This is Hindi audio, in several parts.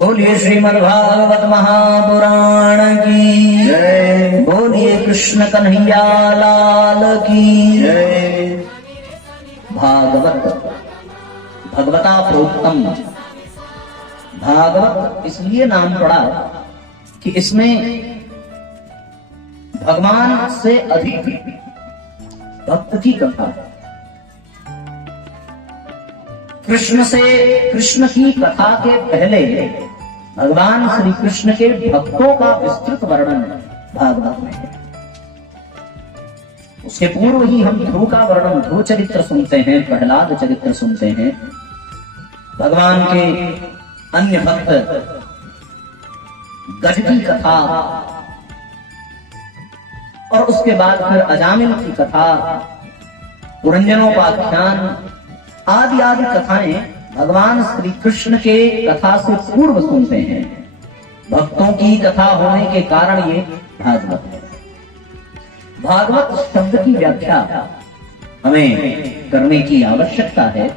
बोलिए श्रीमद्भागवत महापुराण की जय। बोलिए कृष्ण कन्हैया लाल की जय। भागवत भगवता प्रोक्तम। भागवत इसलिए नाम पड़ा कि इसमें भगवान से अधिक भक्त की कथा, कृष्ण की कथा के पहले भगवान श्री कृष्ण के भक्तों का विस्तृत वर्णन भागवत में है। उसके पूर्व ही हम ध्रुव का वर्णन, ध्रुव चरित्र सुनते हैं, प्रहलाद चरित्र सुनते हैं, भगवान के अन्य भक्त गज की कथा, और उसके बाद फिर अजामिल की कथा, पुरंजनोपाख्यान आदि आदि कथाएं भगवान श्री कृष्ण के कथा से पूर्व सुनते हैं। भक्तों की कथा होने के कारण ये भागवत है। भागवत शब्द की व्याख्या हमें करने की आवश्यकता है,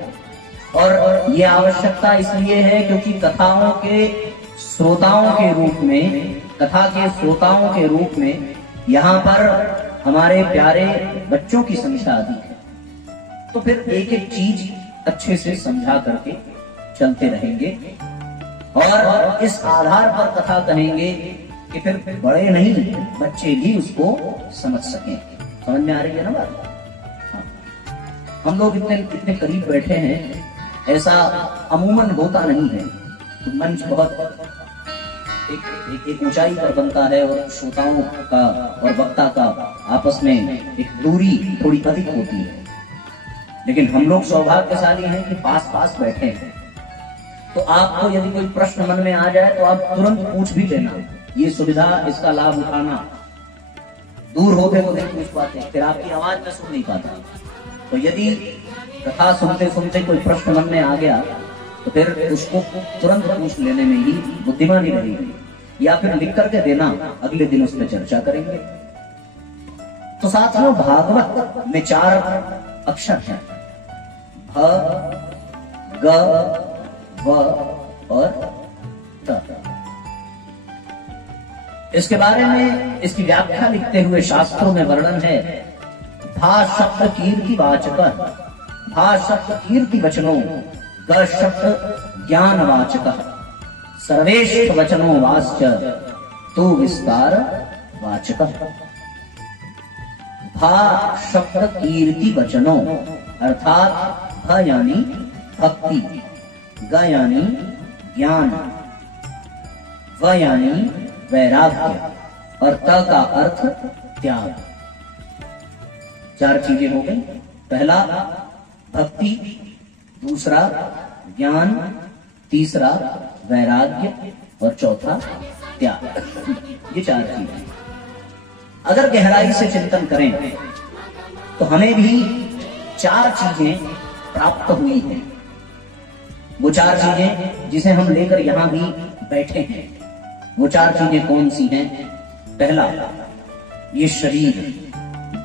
और ये आवश्यकता इसलिए है क्योंकि कथाओं के श्रोताओं के रूप में, कथा के श्रोताओं के रूप में यहाँ पर हमारे प्यारे बच्चों की संख्या अधिक है। तो फिर एक एक चीज अच्छे से समझा करके चलते रहेंगे, और इस आधार पर कथा कहेंगे कि फिर बड़े नहीं बच्चे भी उसको समझ सकें। समझ में आ रही है ना बात? हाँ। हम लोग इतने करीब बैठे हैं, ऐसा अमूमन होता नहीं है। तो मंच बहुत एक ऊंचाई पर बनता है, और श्रोताओं का और वक्ता का आपस में एक दूरी थोड़ी अधिक होती है। लेकिन हम लोग सौभाग्यशाली हैं कि पास पास बैठे हैं। तो आपको यदि कोई प्रश्न मन में आ जाए तो आप तुरंत पूछ भी लेना। ये सुविधा, इसका लाभ उठाना। दूर होते तो नहीं पूछ पाते, फिर आपकी आवाज में सुन नहीं पाता। तो यदि कथा सुनते सुनते कोई प्रश्न मन में आ गया तो फिर उसको तुरंत पूछ लेने में ही बुद्धिमानी रहेगी, या फिर लिख करके देना, अगले दिन उस पर चर्चा करेंगे। तो साथियों, भागवत में 4 अक्षर हैं, भ, ग, व और त। इसके बारे में, इसकी व्याख्या लिखते हुए शास्त्रों में वर्णन है, भा शब्द कीर्ति वाचक, भा शब्द कीर्ति वचनों, ग शब्द ज्ञान वाचक, सर्वेष्ठ वचनों वाश्च तु विस्तार वाचक। भा शब्द कीर्ति वचनों अर्थात भ यानी भक्ति, ग यानी ज्ञान, व यानी वैराग्य, और त का अर्थ त्याग। 4 चीजें हो गई। पहला भक्ति, दूसरा ज्ञान, तीसरा वैराग्य, और चौथा त्याग। ये 4 चीजें अगर गहराई से चिंतन करें तो हमें भी 4 चीजें प्राप्त हुई हैं। वो 4 चीजें जिसे हम लेकर यहां भी बैठे हैं, वो 4 चीजें कौन सी हैं? पहला, ये शरीर।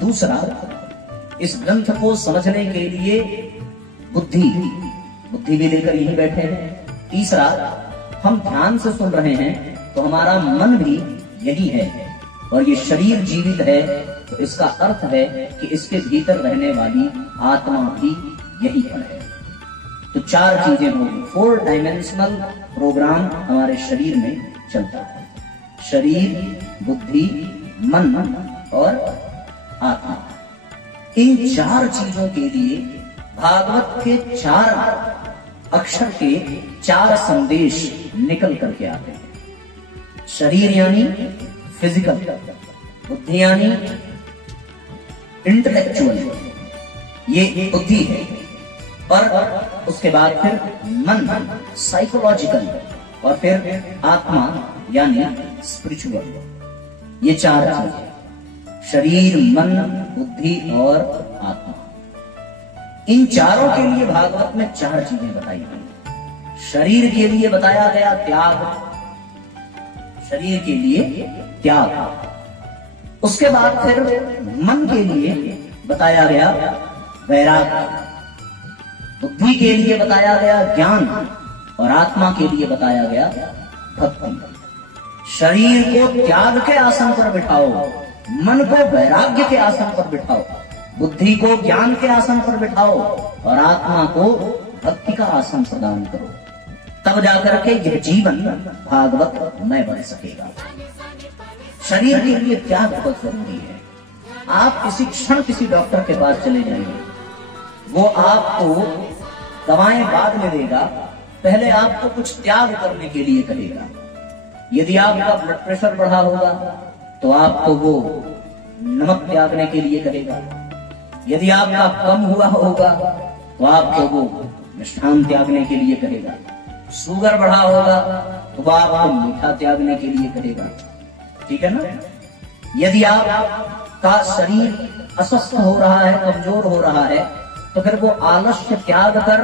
दूसरा, इस ग्रंथ को समझने के लिए बुद्धि भी लेकर यहीं बैठे हैं। तीसरा, हम ध्यान से सुन रहे हैं तो हमारा मन भी यही है, और ये शरीर जीवित है तो इसका अर्थ है कि इसके भीतर रहने वाली आत्मा भी यही पर है। तो 4 चीजें होंगी। 4 डायमेंशनल प्रोग्राम हमारे शरीर में चलता है। शरीर, बुद्धि, मन और आत्मा। इन 4 चीजों के लिए भागवत के 4 अक्षर के 4 संदेश निकल करके आते हैं। शरीर यानी फिजिकल, बुद्धि यानी इंटेलेक्चुअल, ये बुद्धि है, और उसके बाद फिर मन साइकोलॉजिकल, और फिर आत्मा यानी स्पिरिचुअल। ये 4 चीजें, शरीर, मन, बुद्धि और आत्मा। इन चारों के लिए भागवत में 4 चीजें बताई गई। शरीर के लिए बताया गया त्याग, शरीर के लिए त्याग। उसके बाद फिर मन के लिए बताया गया वैराग्य, बुद्धि के लिए बताया गया ज्ञान, और आत्मा के लिए बताया गया भक्ति। शरीर को त्याग के आसन पर बिठाओ, मन को वैराग्य के आसन पर बिठाओ, बुद्धि को ज्ञान के आसन पर बिठाओ और आत्मा को भक्ति का आसन प्रदान करो, तब जाकर के यह जीवन भागवत में बन सकेगा। शरीर के लिए त्याग बहुत जरूरी है। आप किसी क्षण किसी डॉक्टर के पास चले जाइए, वो आपको दवाएं बाद में देगा, पहले आपको कुछ त्याग करने के लिए कहेगा। यदि आपका ब्लड प्रेशर बढ़ा होगा तो आपको वो नमक त्यागने के लिए कहेगा। यदि आपका कम हुआ होगा तो आपको वो मिष्ठान त्यागने के लिए कहेगा। शुगर बढ़ा होगा तो वो आपको मीठा त्यागने के लिए कहेगा। ठीक है ना? यदि आपका शरीर अस्वस्थ हो रहा है, कमजोर हो रहा है, तो फिर वो आलस्य त्याग कर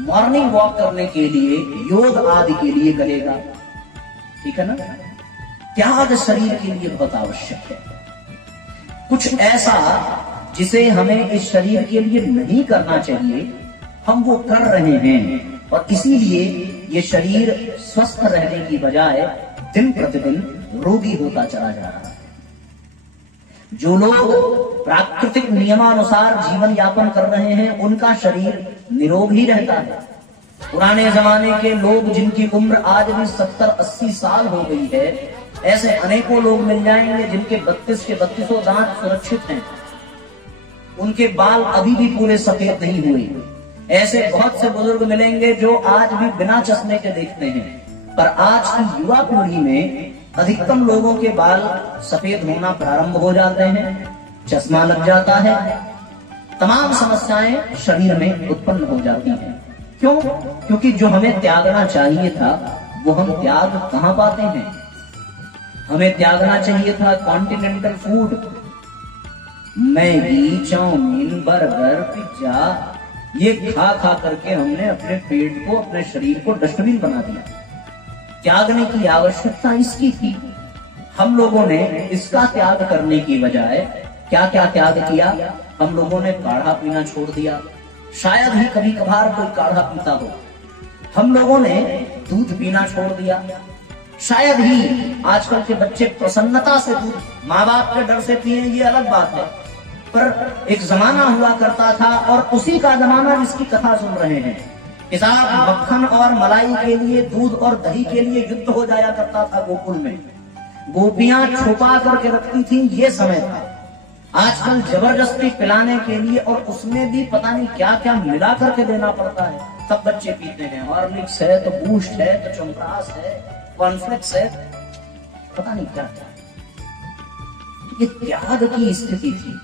मॉर्निंग वॉक करने के लिए, योग आदि के लिए करेगा। ठीक है ना? त्याग शरीर के लिए बहुत आवश्यक है। कुछ ऐसा जिसे हमें इस शरीर के लिए नहीं करना चाहिए, हम वो कर रहे हैं और इसीलिए ये शरीर स्वस्थ रहने की बजाय दिन प्रतिदिन रोगी होता चला जा रहा है। जो लोग प्राकृतिक नियमानुसार जीवन यापन कर रहे हैं, उनका शरीर निरोग ही रहता है। पुराने जमाने के लोग जिनकी उम्र आज भी 70-80 साल हो गई है, ऐसे अनेकों लोग मिल जाएंगे जिनके 32 के 32 दांत सुरक्षित हैं, उनके बाल अभी भी पूरे सफेद नहीं हुए। ऐसे बहुत से बुजुर्ग मिलेंगे जो आज भी बिना चश्मे के देखते हैं, पर आज की युवा पीढ़ी में अधिकतम लोगों के बाल सफेद होना प्रारंभ हो जाते हैं, चश्मा लग जाता है, तमाम समस्याएं शरीर में उत्पन्न हो जाती हैं। क्यों? क्योंकि जो हमें त्यागना चाहिए था वो हम त्याग कहां पाते हैं। हमें त्यागना चाहिए था continental food, Maggi, chow mein, burger, pizza, ये खा खा करके हमने अपने पेट को, अपने शरीर को डस्टबिन बना दिया। त्यागने की आवश्यकता इसकी थी। हम लोगों ने इसका त्याग करने की बजाय क्या क्या त्याग किया? हम लोगों ने काढ़ा पीना छोड़ दिया, शायद ही कभी कभार कोई काढ़ा पीता हो। हम लोगों ने दूध पीना छोड़ दिया, शायद ही आजकल के बच्चे प्रसन्नता से दूध माँ बाप के डर से पिए, ये अलग बात है। पर एक जमाना हुआ करता था और उसी का जमाना जिसकी कथा सुन रहे हैं, साहब मक्खन और मलाई के लिए, दूध और दही के लिए युद्ध हो जाया करता था गोकुल में। गोपियां छुपा करके रखती थी, ये समय था। आजकल जबरदस्ती पिलाने के लिए और उसमें भी पता नहीं क्या क्या मिला करके देना पड़ता है, तब बच्चे पीते हैं। हॉर्लिक्स है तो बूस्ट है तो चमरास है, कॉर्नफ्लेक्स है, पता नहीं क्या क्या। ये त्याग की स्थिति थी।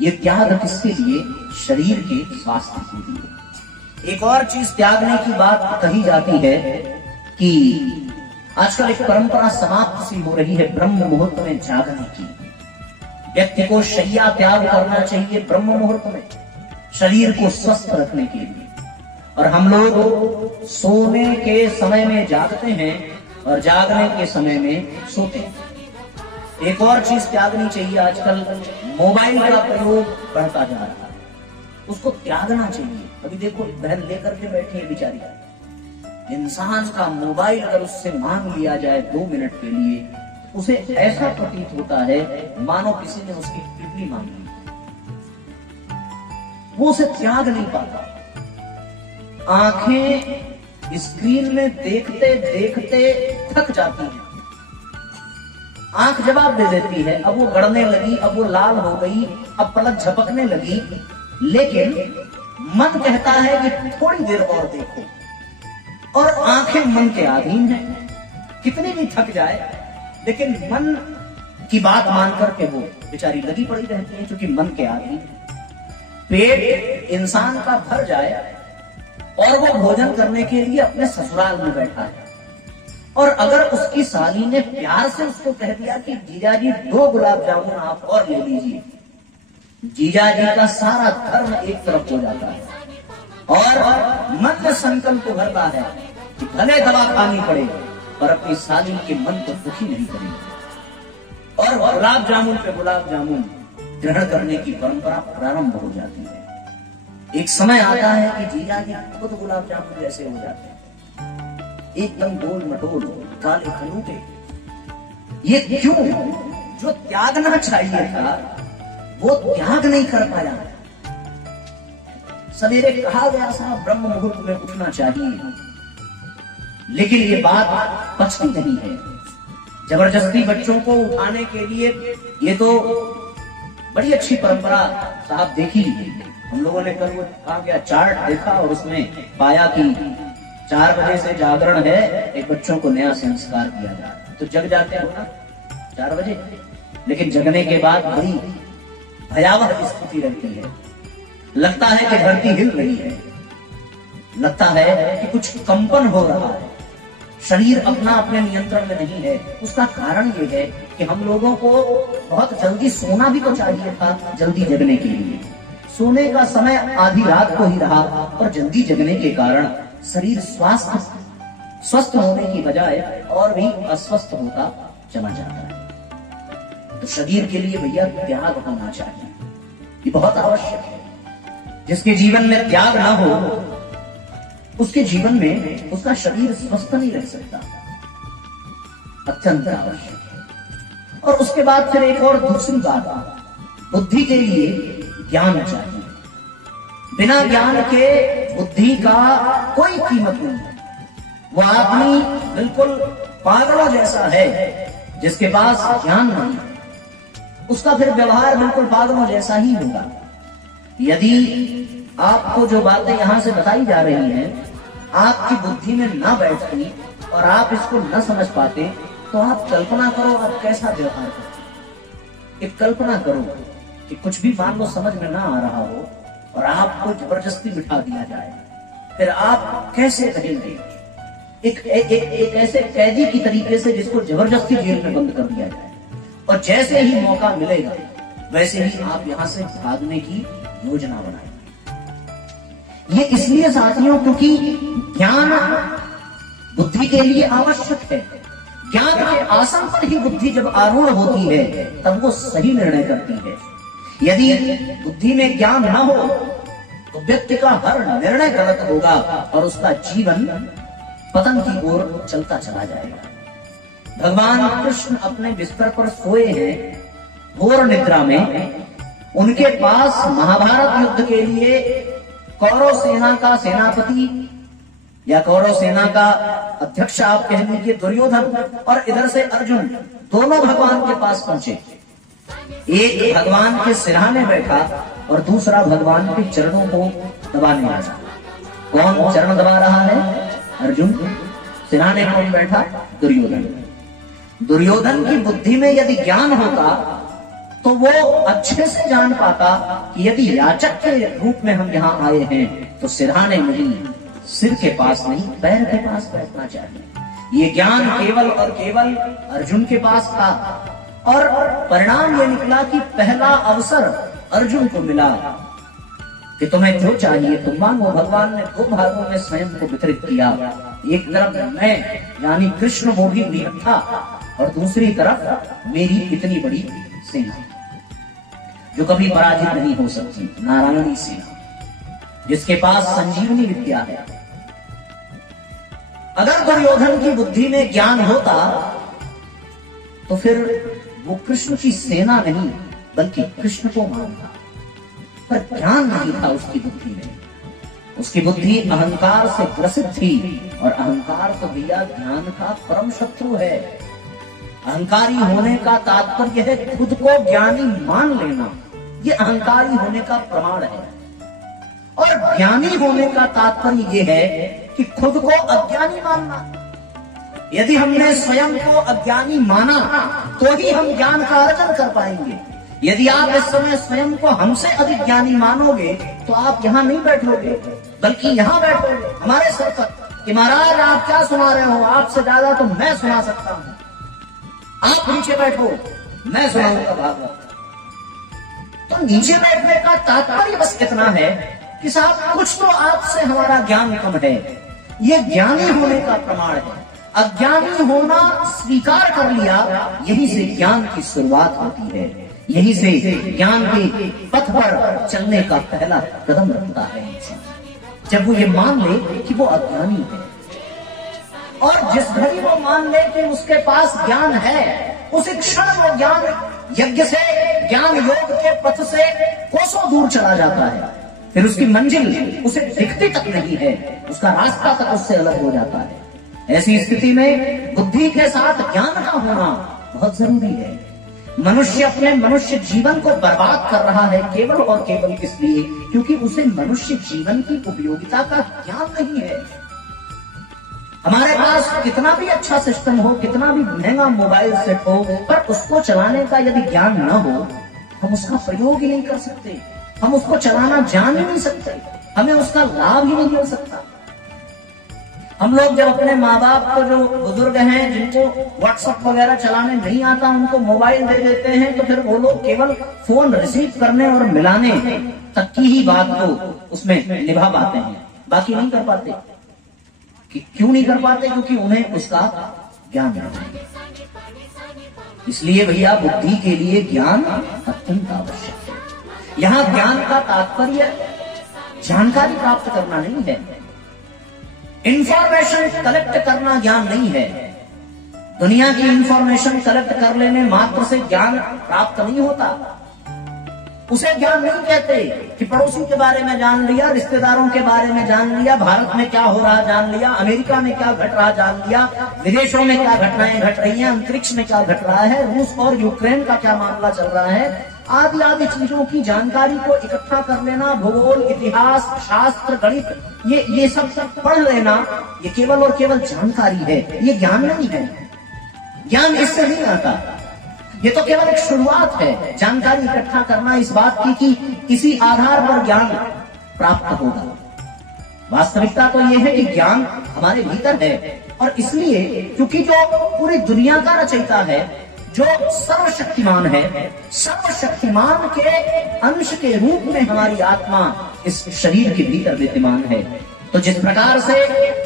ये त्याग किसके लिए? शरीर के स्वास्थ्य के लिए। एक और चीज त्यागने की बात कही जाती है कि आजकल एक परंपरा समाप्त सी हो रही है ब्रह्म मुहूर्त में जागने की। व्यक्ति को शैया त्याग करना चाहिए ब्रह्म मुहूर्त में, शरीर को स्वस्थ रखने के लिए। और हम लोग सोने के समय में जागते हैं और जागने के समय में सोते हैं। एक और चीज त्यागनी चाहिए, आजकल मोबाइल का प्रयोग बढ़ता जा रहा है, उसको त्यागना चाहिए। अभी देखो बहन लेकर के बैठी है बेचारी, इंसान का मोबाइल अगर उससे मांग लिया जाए 2 मिनट के लिए, उसे ऐसा प्रतीत होता है मानो किसी ने उसकी किडनी मांग ली। वो उसे त्याग नहीं पाता। आंखें स्क्रीन में देखते देखते थक जाती हैं, आंख जवाब दे देती है, अब वो गड़ने लगी, अब वो लाल हो गई, अब पलक झपकने लगी, लेकिन मन कहता है कि थोड़ी देर और देखो। और आंखें मन के अधीन हैं, कितनी भी थक जाए लेकिन मन की बात मान करके वो बेचारी लगी पड़ी रहती है, क्योंकि मन के अधीन है। पेट इंसान का भर जाए और वो भोजन करने के लिए अपने ससुराल में बैठा है, और अगर उसकी साली ने प्यार से उसको कह दिया कि जीजा जी 2 गुलाब जामुन आप और ले लीजिए, जीजा जी का सारा धर्म एक तरफ हो जाता है और मन में संकल्प उभरता है कि भले दवा खानी पड़े पर अपनी साली के मन को दुखी नहीं करेंगे, और गुलाब जामुन पे गुलाब जामुन ग्रहण करने की परंपरा प्रारंभ हो जाती है। एक समय आता है कि जीजा जी खुद गुलाब जामुन जैसे हो जाते हैं। एकदम गोल मटोल काले कलूटे। ये क्यों? जो त्यागना चाहिए था वो त्याग नहीं कर पाया। सवेरे कहा गया साहब ब्रह्म मुहूर्त में उठना चाहिए, लेकिन ये बात पचती नहीं है। जबरदस्ती बच्चों को उठाने के लिए, ये तो बड़ी अच्छी परंपरा साहब देखी। हम लोगों ने कल वो कहा गया चार्ट देखा और उसमें पाया कि 4 बजे से जागरण है, एक बच्चों को नया संस्कार किया जा रहा है। तो जग जाते हो ना 4 बजे, लेकिन जगने के बाद बड़ी भयावह स्थिति रहती है। लगता है कि धरती हिल रही है, लगता है कि कुछ कंपन हो रहा है, शरीर अपने नियंत्रण में नहीं है। उसका कारण ये है कि हम लोगों को बहुत जल्दी सोना भी तो चाहिए था, जल्दी जगने के लिए। सोने का समय आधी रात को ही रहा और जल्दी जगने के कारण शरीर स्वस्थ होने की बजाय और भी अस्वस्थ होता चला जाता है। तो शरीर के लिए भैया त्याग होना चाहिए, ये बहुत आवश्यक है। जिसके जीवन में त्याग ना हो उसके जीवन में उसका शरीर स्वस्थ नहीं रह सकता, अत्यंत आवश्यक है। और उसके बाद फिर एक और दूसरी बात, बुद्धि के लिए ज्ञान चाहिए। बिना ज्ञान के बुद्धि का कोई कीमत नहीं है। वो आदमी बिल्कुल पागलों जैसा है जिसके पास ज्ञान नहीं है, उसका फिर व्यवहार बिल्कुल पागलों जैसा ही होगा। यदि आपको जो बातें यहां से बताई जा रही हैं आपकी बुद्धि में ना बैठती और आप इसको न समझ पाते, तो आप कल्पना करो आप कैसा व्यवहार करते। एक कल्पना करो कि कुछ भी मान लो समझ में ना आ रहा हो और आपको जबरदस्ती बिठा दिया जाए, फिर आप कैसे रहेंगे? एक ऐसे कैदी की तरीके से जिसको जबरदस्ती जेल में बंद कर दिया जाए, और जैसे ही मौका मिलेगा वैसे ही आप यहां से भागने की योजना बनाएं। ये इसलिए साथियों क्योंकि ज्ञान बुद्धि के लिए आवश्यक है। ज्ञान के आसन पर ही बुद्धि जब आरूढ़ होती है तब वो सही निर्णय करती है। यदि बुद्धि में ज्ञान न हो तो व्यक्ति का हर निर्णय गलत होगा और उसका जीवन पतन की ओर चलता चला जाएगा। भगवान कृष्ण अपने बिस्तर पर सोए हैं घोर निद्रा में। उनके पास महाभारत युद्ध के लिए कौरव सेना का सेनापति या कौरव सेना का अध्यक्ष आप कह लीजिए दुर्योधन, और इधर से अर्जुन, दोनों भगवान के पास पहुंचे। एक भगवान के सिरहाने बैठा और दूसरा भगवान के चरणों को दबाने लगा। कौन चरण दबा रहा है? अर्जुन। सिरहाने कौन बैठा? दुर्योधन। दुर्योधन की बुद्धि में यदि ज्ञान होता तो वो अच्छे से जान पाता कि यदि याचक के रूप में हम यहाँ आए हैं तो सिरहाने नहीं, सिर के पास नहीं, पैर के पास बैठना चाहिए। ये ज्ञान केवल और केवल अर्जुन के पास था, और परिणाम ये निकला कि पहला अवसर अर्जुन को मिला कि तुम्हें जो चाहिए तुम मांगो। भगवान ने 2 भागों में स्वयं को वितरित किया। एक तरफ मैं यानी कृष्ण वो भी निहत्था, और दूसरी तरफ मेरी इतनी बड़ी सेना जो कभी पराजित नहीं हो सकती, नारायणी सेना जिसके पास संजीवनी विद्या है। अगर दुर्योधन की बुद्धि में ज्ञान होता तो फिर वो कृष्ण की सेना नहीं बल्कि कृष्ण को मानता, पर ज्ञान नहीं था उसकी बुद्धि में। उसकी बुद्धि अहंकार से ग्रसित थी, और अहंकार तो भैया ज्ञान का परम शत्रु है। अहंकारी होने का तात्पर्य है खुद को ज्ञानी मान लेना, ये अहंकारी होने का प्रमाण है। और ज्ञानी होने का तात्पर्य ये है कि खुद को अज्ञानी मानना। यदि हमने स्वयं को अज्ञानी माना तो ही हम ज्ञान का अर्जन कर पाएंगे। यदि आप इस समय स्वयं को हमसे अधिक ज्ञानी मानोगे तो आप यहाँ नहीं बैठोगे बल्कि यहाँ बैठोगे हमारे सर पर कि महाराज आप क्या सुना रहे हो, आपसे ज्यादा तो मैं सुना सकता हूँ, आप नीचे बैठो मैं सुनाऊंगा भागवत। तो नीचे बैठने का तात्पर्य बस इतना है कि साहब कुछ तो आपसे हमारा ज्ञान कम है। ये ज्ञानी होने का प्रमाण है। अज्ञानी होना स्वीकार कर लिया, यही से ज्ञान की शुरुआत होती है, यही से ज्ञान के पथ पर चलने का पहला कदम रखता है। जब वो ये मान ले कि वो अज्ञानी है, और जिस घड़ी वो मान ले कि उसके पास ज्ञान है, उसी क्षण वो ज्ञान यज्ञ से, ज्ञान योग के पथ से कोसों दूर चला जाता है। फिर उसकी मंजिल उसे दिखती तक नहीं है, उसका रास्ता तक उससे अलग हो जाता है। ऐसी स्थिति में बुद्धि के साथ ज्ञान का होना बहुत जरूरी है। मनुष्य अपने मनुष्य जीवन को बर्बाद कर रहा है केवल और केवल इसलिए क्योंकि उसे मनुष्य जीवन की उपयोगिता का ज्ञान नहीं है। हमारे पास कितना भी अच्छा सिस्टम हो, कितना भी महंगा मोबाइल सेट हो, पर उसको चलाने का यदि ज्ञान न हो, हम उसका प्रयोग ही नहीं कर सकते, हम उसको चलाना जान ही नहीं सकते, हमें उसका लाभ ही नहीं मिल सकता। हम लोग जब अपने माँ बाप को, जो बुजुर्ग हैं जिनको व्हाट्सएप वगैरह चलाने नहीं आता, उनको मोबाइल दे देते हैं, तो फिर वो लोग केवल फोन रिसीव करने और मिलाने तक की ही बात को उसमें निभा पाते हैं, बाकी नहीं कर पाते। कि क्यों नहीं कर पाते? क्योंकि उन्हें उसका ज्ञान नहीं है। इसलिए भैया बुद्धि के लिए ज्ञान अत्यंत आवश्यक है। यहां ज्ञान का तात्पर्य जानकारी प्राप्त करना नहीं है, इंफॉर्मेशन कलेक्ट करना ज्ञान नहीं है। दुनिया की इंफॉर्मेशन कलेक्ट कर लेने मात्र से ज्ञान प्राप्त नहीं होता। उसे ज्ञान नहीं कहते कि पड़ोसी के बारे में जान लिया, रिश्तेदारों के बारे में जान लिया, भारत में क्या हो रहा जान लिया, अमेरिका में क्या घट रहा जान लिया, विदेशों में क्या घटनाएं घट रही हैं, अंतरिक्ष में क्या घट रहा है, रूस और यूक्रेन का क्या मामला चल रहा है, आदि आदि चीजों की जानकारी को इकट्ठा कर लेना, भूगोल, इतिहास, शास्त्र, गणित, ये सब पढ़ लेना, ये केवल और केवल जानकारी है, ये ज्ञान नहीं है। ज्ञान इससे नहीं आता, ये तो केवल एक शुरुआत है। जानकारी इकट्ठा करना इस बात की कि किसी आधार पर ज्ञान प्राप्त होगा। वास्तविकता तो यह है कि ज्ञान हमारे भीतर है, और इसलिए क्योंकि जो पूरी दुनिया का रचयिता है, जो सर्वशक्तिमान है, सर्वशक्तिमान के अंश के रूप में हमारी आत्मा इस शरीर के भीतर विद्यमान है। तो जिस प्रकार से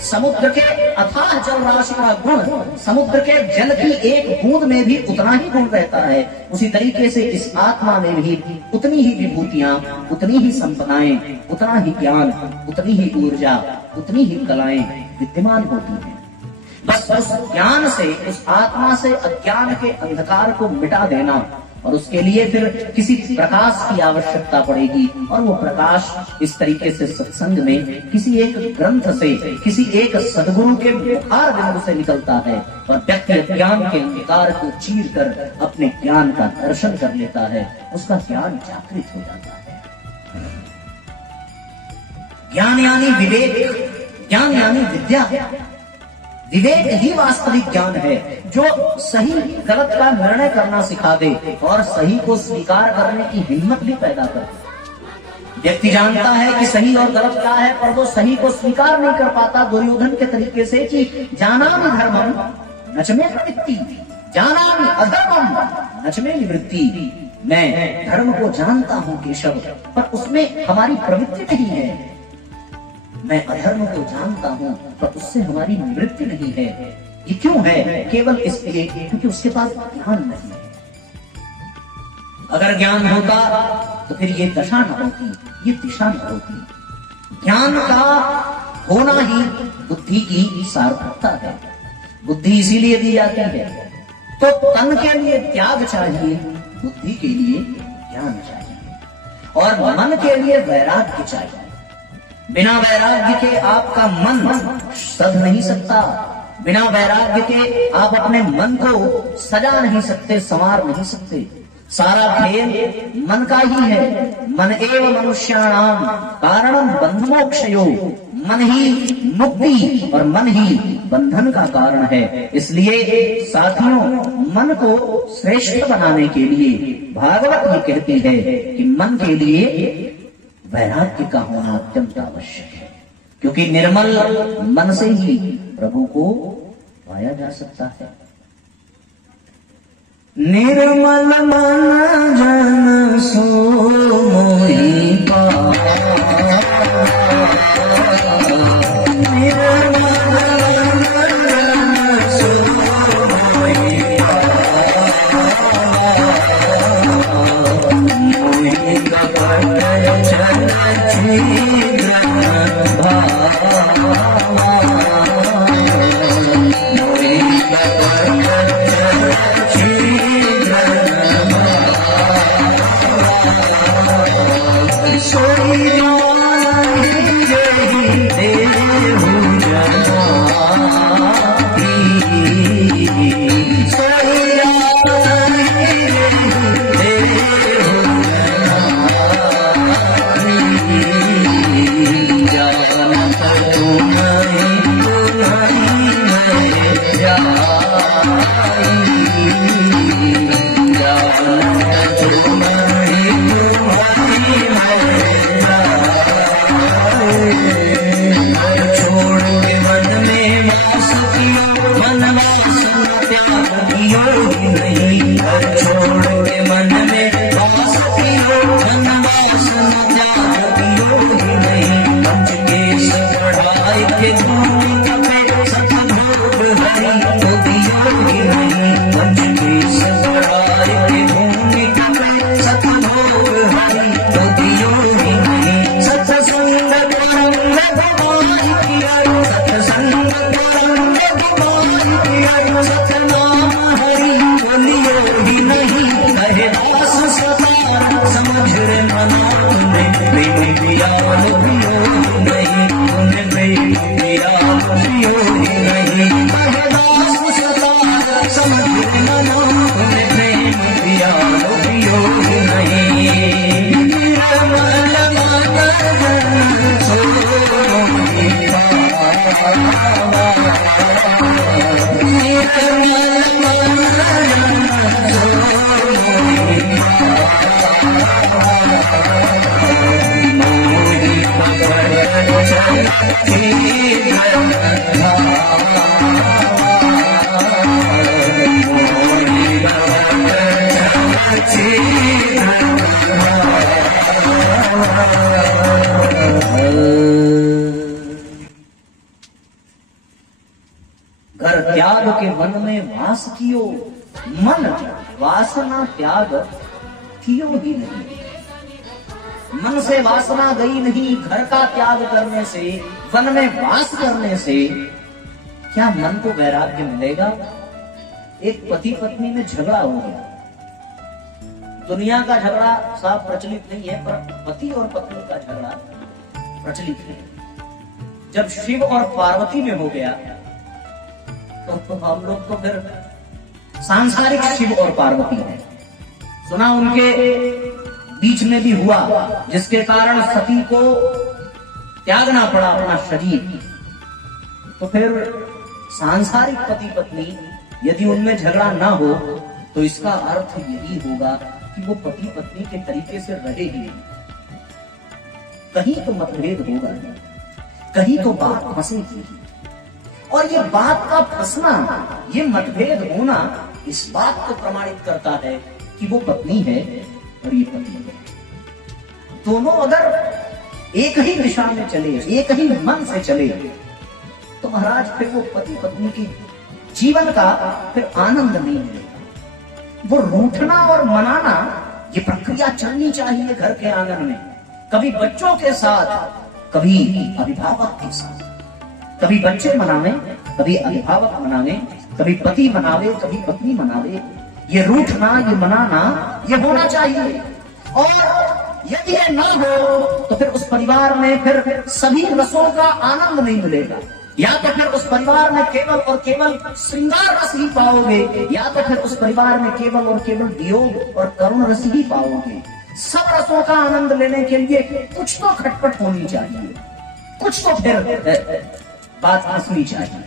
समुद्र के अथाह जल राशि का गुण समुद्र के जल की एक बूंद में भी उतना ही गुण रहता है, उसी तरीके से इस आत्मा में भी उतनी ही विभूतियां, उतनी ही संपदाएं, उतना ही ज्ञान, उतनी ही ऊर्जा, उतनी ही कलाएं विद्यमान होती हैं। बस उस ज्ञान से, उस आत्मा से अज्ञान के अंधकार को मिटा देना, और उसके लिए फिर किसी प्रकाश की आवश्यकता पड़ेगी, और वो प्रकाश इस तरीके से सत्संग में किसी एक ग्रंथ से, किसी एक सदगुरु के मुखार बिंदु से निकलता है, और व्यक्ति अज्ञान के अंधकार को चीर कर अपने ज्ञान का दर्शन कर लेता है, उसका ज्ञान जागृत हो जाता है। ज्ञान यानी विवेक, ज्ञान यानी विद्या। विवेक ही वास्तविक ज्ञान है, जो सही गलत का निर्णय करना सिखा दे और सही को स्वीकार करने की हिम्मत भी पैदा कर दे। व्यक्ति जानता है कि सही और गलत क्या है, पर वो सही को स्वीकार नहीं कर पाता, दुर्योधन के तरीके से कि जानामि धर्मम नचमे प्रवृत्ति, जानामि अधर्मम नचमे निवृत्ति। मैं धर्म को जानता हूं केशव, पर उसमें हमारी प्रवृत्ति नहीं है। मैं अधर्म को जानता हूं, पर उससे हमारी निवृत्ति नहीं है। ये क्यों है? केवल इसलिए क्योंकि उसके पास ज्ञान नहीं है। अगर ज्ञान होता तो फिर ये दशा न होती, ये दिशा न होती। ज्ञान का होना ही बुद्धि की सार्थकता है। बुद्धि इसीलिए दी जाती है। तो तन के लिए त्याग चाहिए, बुद्धि के लिए ज्ञान चाहिए, और मन के लिए वैराग्य चाहिए। बिना वैराग्य के आपका मन सध नहीं सकता, बिना वैराग्य के आप अपने मन को सजा नहीं सकते, संवार नहीं सकते। सारा खेल मन का ही है। मन एव मनुष्याणाम कारणम बंध मोक्षयो, मन ही मुक्ति और मन ही बंधन का कारण है। इसलिए साथियों, मन को श्रेष्ठ बनाने के लिए भागवत ये कहती है कि मन के लिए वैराग्य का होना अत्यंत आवश्यक है, क्योंकि निर्मल मन से ही प्रभु को पाया जा सकता है। निर्मल मन जन सो मोहि पाया, निर्मल मन जन सो मोहि पाया, मोहि कपट छल छिद्र भावा। घर त्याग के वन में वास कियो, मन वासना त्याग कियो ही नहीं। मन से वासना गई नहीं, घर का त्याग करने से, वन में वास करने से क्या मन को वैराग्य मिलेगा? एक पति पत्नी में झगड़ा हो गया, दुनिया का झगड़ा साफ प्रचलित नहीं है, पर पति और पत्नी का झगड़ा प्रचलित है। जब शिव और पार्वती में हो गया तो हम लोग तो फिर सांसारिक शिव और पार्वती है, सुना उनके बीच में भी हुआ, जिसके कारण सती को त्यागना पड़ा अपना शरीर। तो फिर सांसारिक पति पत्नी यदि उनमें झगड़ा ना हो तो इसका अर्थ यही होगा कि वो पति पत्नी के तरीके से रहे ही नहीं। कहीं तो मतभेद होगा, कहीं तो बात फंसेगी, और ये बात का फंसना, ये मतभेद होना इस बात को प्रमाणित करता है कि वो पत्नी है और ये पति है। दोनों अगर एक ही दिशा में चले, एक ही मन से चले, तो महाराज फिर वो पति पत्नी की जीवन का फिर आनंद नहीं मिलेगा। वो रूठना और मनाना, ये प्रक्रिया चलनी चाहिए घर के आंगन में, कभी बच्चों के साथ, कभी अभिभावक के साथ। कभी बच्चे मनावे, कभी अभिभावक मनावे, कभी पति मनावे, कभी पत्नी मनावे। ये रूठना, ये मनाना, ये होना चाहिए। और यदि ये ना हो तो फिर उस परिवार में फिर सभी रसों का आनंद नहीं मिलेगा। या तो फिर उस परिवार में केवल और केवल श्रृंगार रस ही पाओगे, या तो फिर उस परिवार में केवल और केवल वियोग और करुण रस ही पाओगे। सब रसों का आनंद लेने के लिए कुछ तो खटपट होनी चाहिए, कुछ तो फिर बात फंसनी चाहिए।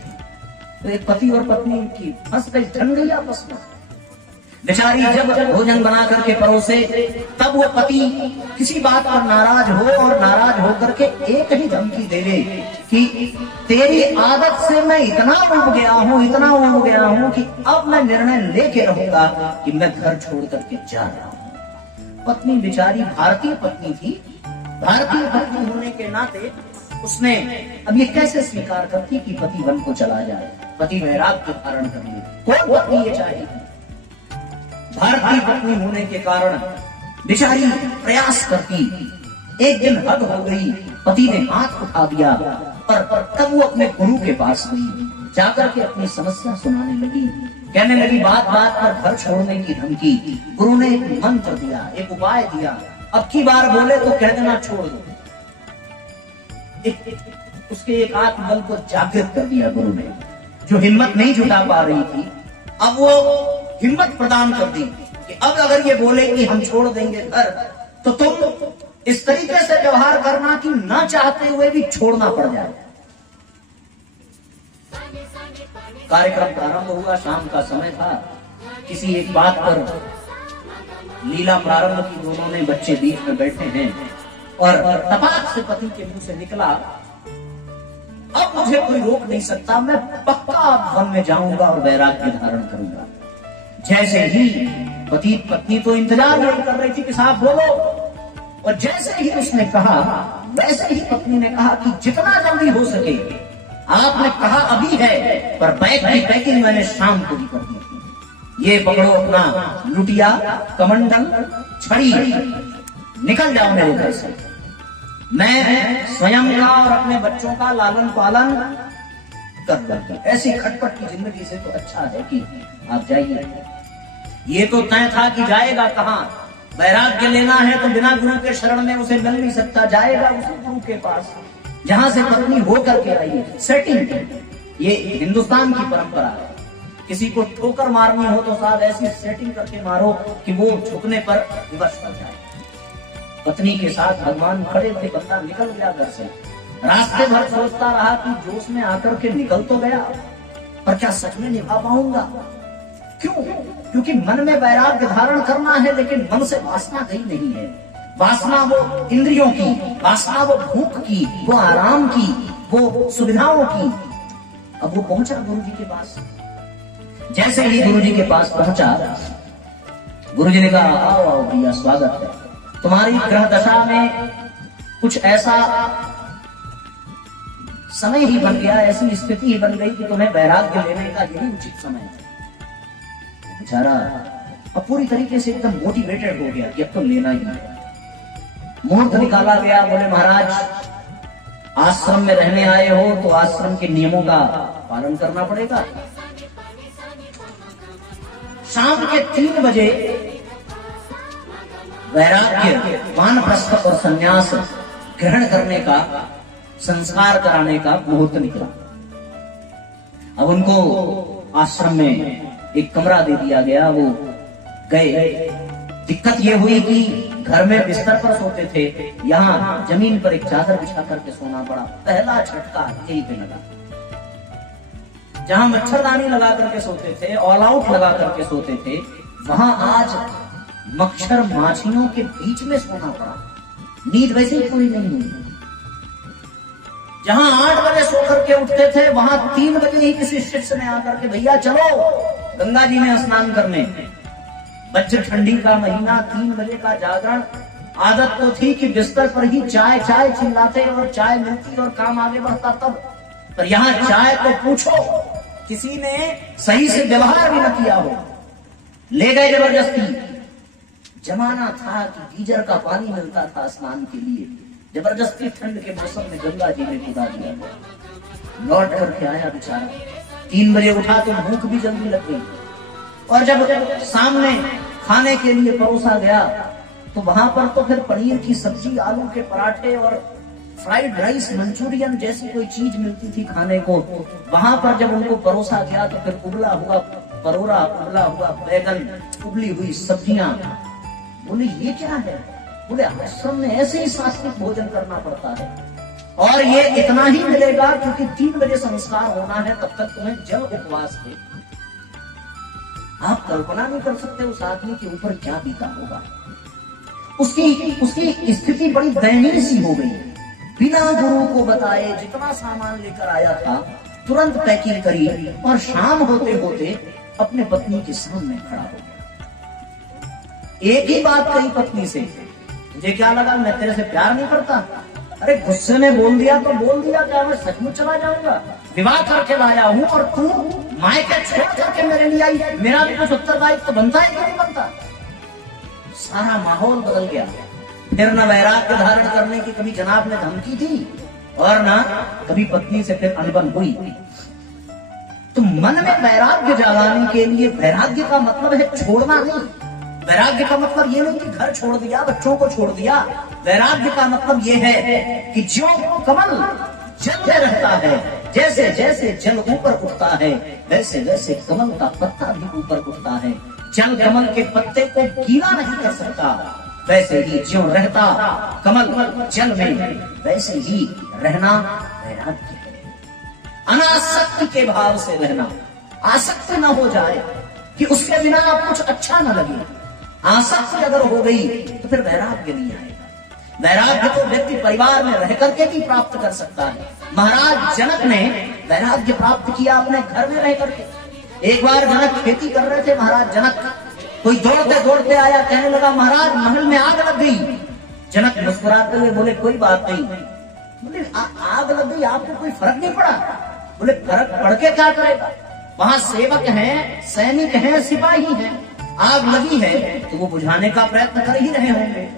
तो एक पति और पत्नी की फंस गई, ढल गई आपस में। बेचारी जब भोजन बना करके परोसे, तब वो पति किसी बात पर नाराज हो और नाराज होकर के एक ही धमकी देवे कि तेरी आदत से मैं इतना उब गया हूँ, इतना उब गया हूँ कि अब मैं निर्णय लेके रहूंगा कि मैं घर छोड़ करके जा रहा हूँ। पत्नी बेचारी भारतीय पत्नी थी, भारतीय पत्नी होने के नाते उसने अब ये कैसे स्वीकार करती कि पति वन को चला जाए, पति वैराग्य धारण कर ले। कौन पत्नी ये चाहेगी? भारतीय पत्नी होने के कारण बेचारी प्रयास करती। एक दिन हद हो गई, पति ने हाथ उठा दिया और तब वो अपने गुरु के पास गई, जाकर के अपनी समस्या सुनाने लगी, कहने लगी बात बात पर घर छोड़ने की धमकी। गुरु ने एक मंत्र दिया, एक उपाय दिया, अब की बार बोले तो कह देना छोड़ दो। उसके एक आत्मबल को जागृत कर दिया गुरु ने, जो हिम्मत नहीं जुटा पा रही थी, अब वो हिम्मत प्रदान कर दी कि अब अगर ये बोले कि हम छोड़ देंगे घर, तो तुम इस तरीके से व्यवहार करना कि ना चाहते हुए भी छोड़ना पड़ जाए। कार्यक्रम प्रारंभ हुआ, शाम का समय था। किसी एक बात पर लीला प्रारंभ की, दोनों ने बच्चे बीच में बैठे हैं और तपाक से पति के मुंह से निकला, अब मुझे कोई रोक नहीं सकता, मैं पक्का वन में जाऊंगा और वैराग्य धारण करूंगा। जैसे ही पत्नी तो इंतजार नहीं कर रही थी कि साहब बोलो, और जैसे ही उसने कहा वैसे ही पत्नी ने कहा कि जितना जल्दी हो सके, आपने कहा अभी है, पर बैग की पैकिंग मैंने शाम को भी कर दी थी। ये पकड़ो अपना लुटिया, कमंडल, छड़ी, निकल जाओ मेरे घर से। मैं स्वयं का और अपने बच्चों का लालन पालन कर लूंगा। ऐसी खटपट की जिंदगी से तो अच्छा है कि आप जाइए। ये तो तय था कि जाएगा कहाँ, वैराग्य लेना है तो बिना गुरु के शरण में उसे मिल नहीं सकता, जाएगा उसी गुरु के पास जहां से पत्नी होकर के आई है। सेटिंग, ये हिंदुस्तान की परंपरा है। किसी को ठोकर मारनी हो तो साहब ऐसी सेटिंग करके मारो कि वो झुकने पर विवश कर जाए। पत्नी के साथ भगवान खड़े थे, बंदा निकल गया घर से। रास्ते भर सोचता रहा कि जोश में आकर के निकल तो गया, पर क्या सच में निभा पाऊंगा? क्यों? क्योंकि मन में वैराग्य धारण करना है, लेकिन मन से वासना गई नहीं है। वासना वो इंद्रियों की, वासना वो भूख की, वो आराम की, वो सुविधाओं की। अब वो पहुंचा गुरु जी के पास। जैसे ही गुरु जी के पास पहुंचा, गुरु जी ने कहा, आओ आओ भैया, स्वागत है। तुम्हारी ग्रह दशा में कुछ ऐसा समय ही बन गया, ऐसी स्थिति ही बन गई कि तुम्हें वैराग्य लेने का यही उचित समय है। बेचारा अब पूरी तरीके से एकदम मोटिवेटेड हो गया कि अब तो लेना ही है। मुहूर्त निकाला गया, बोले महाराज आश्रम में रहने आए हो तो आश्रम के नियमों का पालन करना पड़ेगा। शाम के 3 बजे वैराग्य, वानप्रस्थ और संन्यास ग्रहण करने का, संस्कार कराने का मुहूर्त निकला। अब उनको आश्रम में एक कमरा दे दिया गया, वो गए। दिक्कत ये हुई कि घर में बिस्तर पर सोते थे, यहाँ जमीन पर एक चादर बिछा करके सोना पड़ा। पहला झटका यही पे लगा। जहां मच्छरदानी लगा करके सोते थे, ऑल आउट लगा करके सोते थे, वहां आज मच्छर माछियों के बीच में सोना पड़ा। नींद वैसे ही पूरी नहीं हुई। जहां 8 बजे सो करके उठते थे, वहां 3 बजे ही किसी शिष्य ने आकर के, भैया चलो गंगा जी में स्नान करने। बच्चे, ठंडी का महीना, 3 बजे का जागरण। आदत तो थी कि बिस्तर पर ही चाय चाय चिल्लाते और चाय मिलती और काम आगे बढ़ता तब, पर यहाँ चाय तो पूछो, किसी ने सही से व्यवहार भी न किया हो, ले गए जबरदस्ती। जमाना था कि गीजर का पानी मिलता था स्नान के लिए, जबरदस्ती ठंड के मौसम में गंगा जी में कूदा दिया। लौट करके आया बेचारा, 3 बजे उठा तो भूख भी जल्दी लग गई। और जब सामने खाने के लिए परोसा गया तो वहां पर तो फिर पनीर की सब्जी, आलू के पराठे और फ्राइड राइस, मंचूरियन जैसी कोई चीज मिलती थी खाने को। वहां पर जब उनको परोसा गया तो फिर उबला हुआ परोरा, उबला हुआ बैगन, उबली हुई सब्जियां। बोले ये क्या है? बोले आश्रम में ऐसे ही सात्विक भोजन करना पड़ता है, और ये इतना ही मिलेगा क्योंकि 3 बजे संस्कार होना है, तब तक तुम्हें जल उपवास है। आप कल्पना नहीं कर सकते उस आदमी के ऊपर क्या बीता होगा। उसकी स्थिति बड़ी दयनीय सी हो गई। बिना गुरु को बताए जितना सामान लेकर आया था तुरंत पैकिंग करी और शाम होते होते अपने पत्नी के सामने खड़ा हो गया। एक ही बात कही पत्नी से, तुझे क्या लगा मैं तेरे से प्यार नहीं करता? अरे गुस्से में बोल दिया तो बोल दिया, क्या मैं सचमुच चला जाऊंगा? विवाह करके लाया हूं और तू मायके छोड़ करके मेरे लिए आई, मेरा भी कुछ उत्तरदायित्व तो बनता है कि नहीं बनता? सारा माहौल बदल गया। फिर न वैराग्य धारण करने की कभी जनाब ने धमकी दी और न कभी पत्नी से फिर अनबन हुई। तो मन में वैराग्य जगाने के लिए, वैराग्य का मतलब है छोड़ना नहीं। वैराग्य का मतलब ये नहीं कि घर छोड़ दिया, बच्चों को छोड़ दिया। वैराग्य का मतलब ये है कि जो कमल जल में रहता है, जैसे जैसे जल ऊपर उठता है वैसे वैसे कमल का पत्ता भी ऊपर उठता है। जल कमल के पत्ते को गीला नहीं कर सकता, वैसे ही ज्यों रहता कमल जल में वैसे ही रहना वैराग्य है। अनासक्ति के भाव से रहना। आसक्ति न हो जाए कि उसके बिना आप कुछ अच्छा न लगे। आसक्ति अगर हो गई तो फिर वैराग्य नहीं आएगा। वैराग्य तो व्यक्ति परिवार में रह करके भी प्राप्त कर सकता है। महाराज जनक ने वैराग्य प्राप्त किया अपने घर में रह करके। एक बार जनक खेती कर रहे थे। महाराज जनक, कोई दौड़ते दौड़ते आया, कहने लगा महाराज महल में आग लग गई। जनक मुस्कुराते हुए बोले कोई बात नहीं। बोले आग लग गई, आपको कोई फर्क नहीं पड़ा? बोले फर्क पड़ के क्या करेगा, वहां सेवक हैं, सैनिक हैं, सिपाही हैं। आग लगी है तो वो बुझाने का प्रयत्न कर ही रहे होंगे,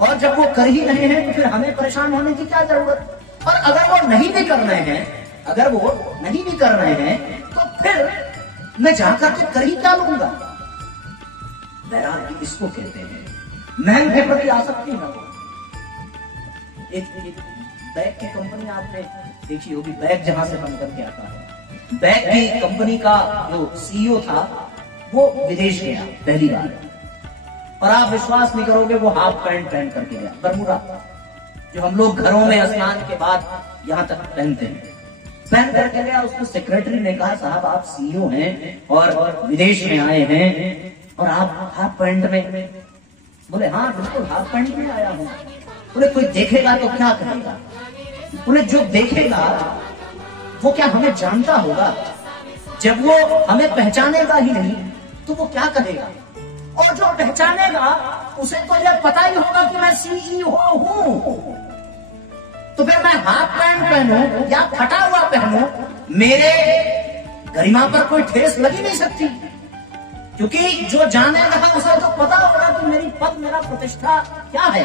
और जब वो कर ही रहे हैं तो फिर हमें परेशान होने की क्या जरूरत। और अगर वो नहीं भी कर रहे हैं, अगर वो नहीं भी कर रहे हैं तो फिर मैं जाकर के कर ही क्या लूंगा। वैराग्य इसको कहते हैं। महल के प्रति आसक्ति न हो। एक बैग की कंपनी आपने देखी होगी, बैग जहां से बन करके आता है। बैग की कंपनी का जो सीईओ था वो विदेश गया पहली बार, और आप विश्वास नहीं करोगे वो हाफ पैंट पहन करके गया, बरमूडा, जो हम लोग घरों में स्नान के बाद यहां तक पहनते हैं, पहन करके गया। उसको सेक्रेटरी ने कहा साहब आप सीईओ हैं और विदेश में आए हैं और आप हाफ पैंट में। बोले हाँ बिल्कुल हाफ पैंट में आया हूं। बोले कोई देखेगा तो क्या कहेगा? बोले जो देखेगा वो क्या हमें जानता होगा? जब वो हमें पहचानेगा ही नहीं तो वो क्या कहेगा? और जो पहचानेगा उसे तो यह पता ही होगा कि मैं सीईओ हूं। तो फिर मैं हाफ पैंट पहनूं या फटा हुआ पहनूं, मेरे गरिमा पर कोई ठेस लगी नहीं सकती, क्योंकि जो जानेगा उसे तो पता होगा कि मेरी पद, मेरा प्रतिष्ठा क्या है।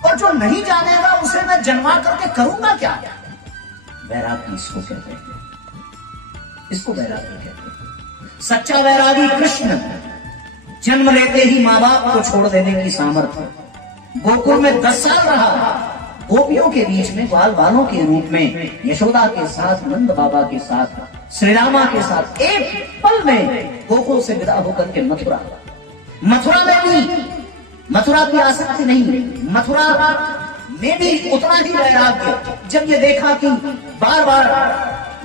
और जो नहीं जानेगा उसे मैं जन्मा करके करूंगा क्या? वैरागी इसको कहते हैं, इसको वैरागी कहते हैं। सच्चा वैरागी कृष्ण जन्म लेते ही माँ बाप को छोड़ देने की सामर्थ्य। गोकुल में 10 साल रहा, गोपियों के बीच में बाल बालों के रूप में, यशोदा के साथ, नंद बाबा के साथ, श्री रामा के साथ, एक पल में गोकुल से विदा होकर के मथुरा में भी मथुरा की आसक्ति नहीं, मथुरा में भी उतना ही वैराग्य। जब ये देखा कि बार बार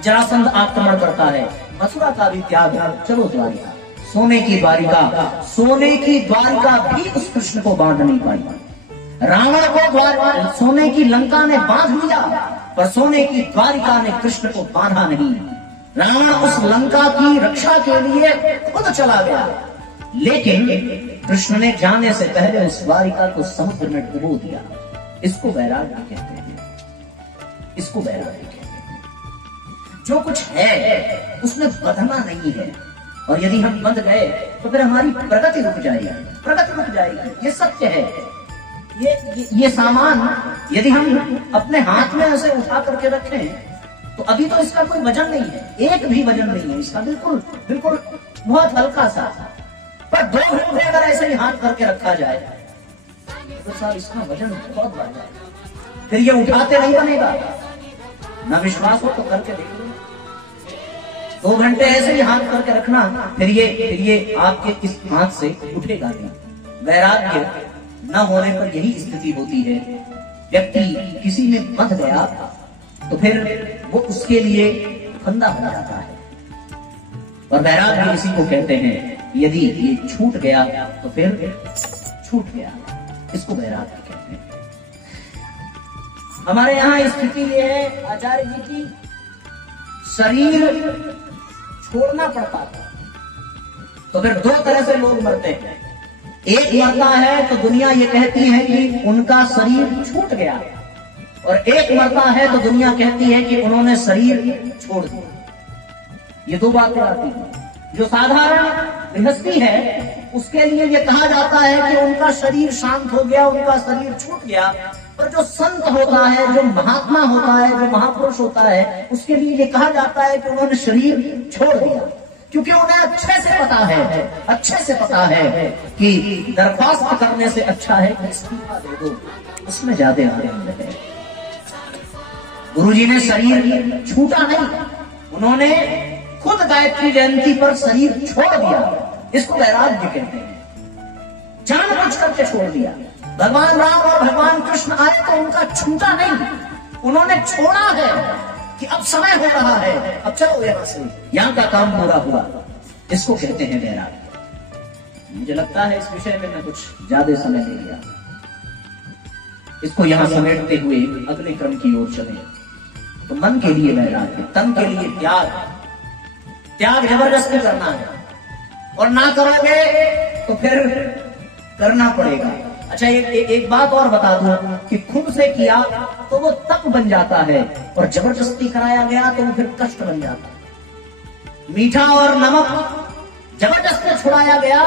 जरासंध आक्रमण करता है, मथुरा का भी त्याग, चलो द्वारिका। सोने की द्वारिका भी उस कृष्ण को बांध नहीं पाई। रावण को सोने की लंका ने बांध लिया, पर सोने की द्वारिका ने कृष्ण को बांधा नहीं। रावण उस लंका की रक्षा के लिए खुद चला गया, लेकिन कृष्ण ने जाने से पहले उस द्वारिका को समुद्र में डुबो दिया। इसको वैराग्य कहते हैं, इसको वैराग्य कहते हैं। जो कुछ है उसमें बंधना नहीं है, और यदि हम बंध गए तो फिर हमारी प्रगति रुक जाएगी। ये सत्य है। ये सामान यदि हम अपने हाथ में ऐसे उठा करके रखें तो अभी तो इसका कोई वजन नहीं है, एक भी वजन नहीं है इसका, बिल्कुल बहुत हल्का सा। पर 2 घंटे अगर ऐसे ही हाथ करके रखा जाए तो साहब इसका वजन बहुत बढ़ जाएगा, फिर ये उठाते नहीं बनेगा। ना विश्वास हो तो करके देखिए, 2 घंटे ऐसे ही हाथ करके रखना, फिर ये आपके इस हाथ से उठेगा नहीं। वैराग्य न होने पर यही स्थिति होती है। व्यक्ति किसी में बंध गया तो फिर वो उसके लिए फंदा बन जाता है, और वैराग्य इसी को कहते हैं। यदि ये छूट गया तो फिर छूट गया, इसको वैराग्य कहते हैं। हमारे यहाँ स्थिति ये है आचार्य जी की, शरीर छोड़ना पड़ता था तो फिर 2 तरह से लोग मरते हैं। एक मरता है तो दुनिया ये कहती है कि उनका शरीर छूट गया, और एक मरता है तो दुनिया कहती है कि उन्होंने शरीर छोड़ दिया। ये 2 बातें आती हैं। जो साधारण गृहस्थी है उसके लिए ये कहा जाता है कि उनका शरीर शांत हो गया, उनका शरीर छूट गया। पर जो संत होता है, जो महात्मा होता है, जो महापुरुष होता है, उसके लिए ये कहा जाता है कि उन्होंने शरीर छोड़ दिया, क्योंकि उन्हें अच्छे से पता है कि दरख्वास्त करने से अच्छा है कि इस्तीफा दे दो, उसमें ज्यादा आनंद है। गुरुजी ने शरीर छूटा नहीं, उन्होंने खुद गायत्री जयंती पर शरीर छोड़ दिया। इसको वैराग्य कहते हैं। जानबूझ करके छोड़ दिया। भगवान राम और भगवान कृष्ण आए तो उनका छूटा नहीं, उन्होंने छोड़ा है कि अब समय हो रहा है, अब चलो यहां से, यहां का काम पूरा हुआ। इसको कहते हैं वैराग्य। मुझे लगता है इस विषय में मैं कुछ ज्यादा समय नहीं लिया, इसको यहां समेटते हुए अगले क्रम की ओर चले। तो मन के लिए वैराग्य, तन के लिए त्याग। त्याग जबरदस्ती करना है, और ना करोगे तो फिर करना पड़ेगा। अच्छा, एक बात और बता दूं कि खुद से किया तो वो तप बन जाता है, और जबरदस्ती कराया गया तो वो फिर कष्ट बन जाता है। मीठा और नमक जबरदस्ती छुड़ाया गया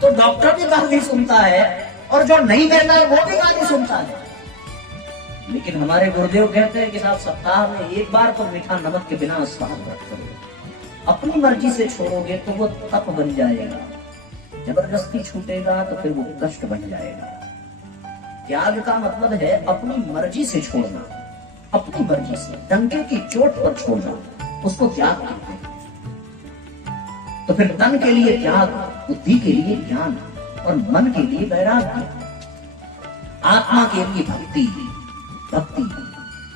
तो डॉक्टर भी गाली सुनता है, और जो नहीं कहता है वो भी गाली सुनता है। लेकिन हमारे गुरुदेव कहते हैं कि साहब सप्ताह में एक बार तो मीठा नमक के बिना स्वाद व्रत करो। अपनी मर्जी से छोड़ोगे तो वो तप बन जाएगा, जबरदस्ती छूटेगा तो फिर वो कष्ट बन जाएगा। त्याग का मतलब है अपनी मर्जी से छोड़ना, अपनी मर्जी से, डंके की चोट पर छोड़ना, उसको त्याग कहते हैं। तो फिर तन के लिए त्याग, बुद्धि के लिए ज्ञान, और मन के लिए वैराग्य, आत्मा के लिए भक्ति। भक्ति,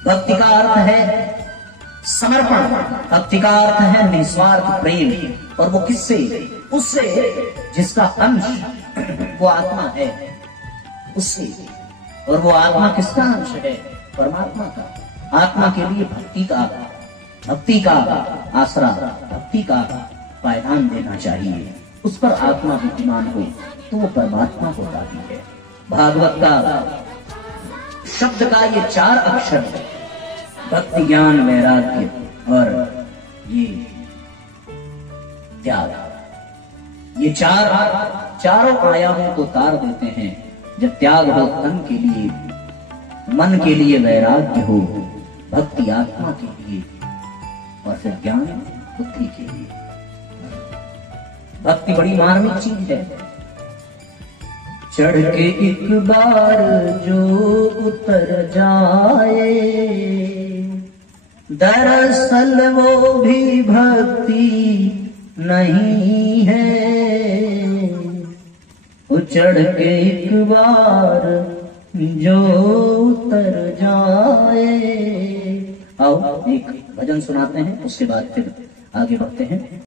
भक्ति का अर्थ है समर्पण, भक्ति का अर्थ है निस्वार्थ प्रेम। और वो किससे? उससे जिसका अंश वो आत्मा है, उससे। और वो आत्मा किसका अंश है? परमात्मा का। आत्मा के लिए भक्ति का आसरा, भक्ति का पायदान देना चाहिए। उस पर आत्मा विद्यमान हो तो वो परमात्मा को पाती है। भागवत का शब्द का ये 4 अक्षर, भक्ति, ज्ञान, वैराग्य और ये त्याग, ये चारों आयामों को तार देते हैं। जब त्याग हो तन के लिए, मन के लिए वैराग्य हो, भक्ति आत्मा के लिए, और फिर ज्ञान बुद्धि के लिए। भक्ति बड़ी मार्मिक चीज है। चढ़ के एक बार जो उतर जाए, दरअसल वो भी भक्ति नहीं है। वो चढ़ के एक बार जो उतर जाए। आओ एक भजन सुनाते हैं, उसके बाद फिर आगे बढ़ते हैं।